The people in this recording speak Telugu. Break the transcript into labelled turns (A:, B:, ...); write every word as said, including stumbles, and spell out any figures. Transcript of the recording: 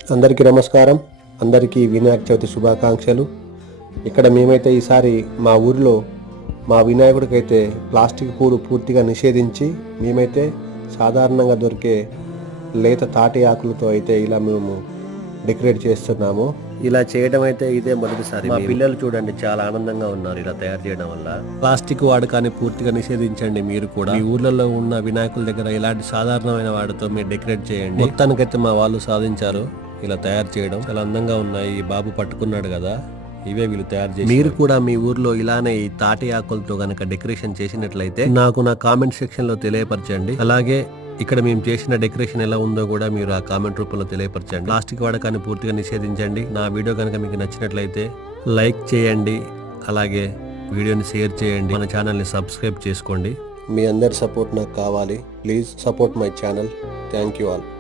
A: అందరికీ నమస్కారం. అందరికీ వినాయక చవితి శుభాకాంక్షలు. ఇక్కడ మేమైతే ఈసారి మా ఊరిలో మా వినాయకుడికైతే ప్లాస్టిక్ పూలు పూర్తిగా నిషేధించి మేమైతే సాధారణంగా దొరికే లేత తాటి ఆకులతో అయితే ఇలా మేము డెకరేట్ చేస్తున్నాము. ఇలా చేయడం అయితే ఇదే మొదటిసారి. మా పిల్లలు చూడండి చాలా ఆనందంగా ఉన్నారు ఇలా తయారు చేయడం వల్ల. ప్లాస్టిక్ వాడకాన్ని పూర్తిగా నిషేధించండి. మీరు కూడా మీ ఊర్లలో ఉన్న వినాయకుల దగ్గర ఇలాంటి సాధారణమైన వాటితో మీరు డెకరేట్ చేయండి. మొత్తానికైతే మా వాళ్ళు సాధించారు ఇలా తయారు చేయడం. చాలా అందంగా ఉన్నాయి. ఈ బాబు పట్టుకున్నాడు కదా, ఇవే వీళ్ళు తయారు చేసి. మీరు కూడా మీ ఊర్లో ఇలానే ఈ తాటి ఆకులతో గనక డెకరేషన్ చేసినట్లయితే నాకు నా కామెంట్ సెక్షన్ లో తెలియపరచండి. అలాగే ఇక్కడ మేము చేసిన డెకరేషన్ ఎలా ఉందో కూడా మీరు ఆ కామెంట్ రూపంలో తెలియపరచండి. ప్లాస్టిక్ వాడకాన్ని పూర్తిగా నిషేధించండి. నా వీడియో కనుక మీకు నచ్చినట్లయితే లైక్ చేయండి, అలాగే వీడియోని షేర్ చేయండి, మన ఛానల్ని సబ్స్క్రైబ్ చేసుకోండి. మీ అందరి సపోర్ట్ నాకు కావాలి. Please support my channel. Thank you all.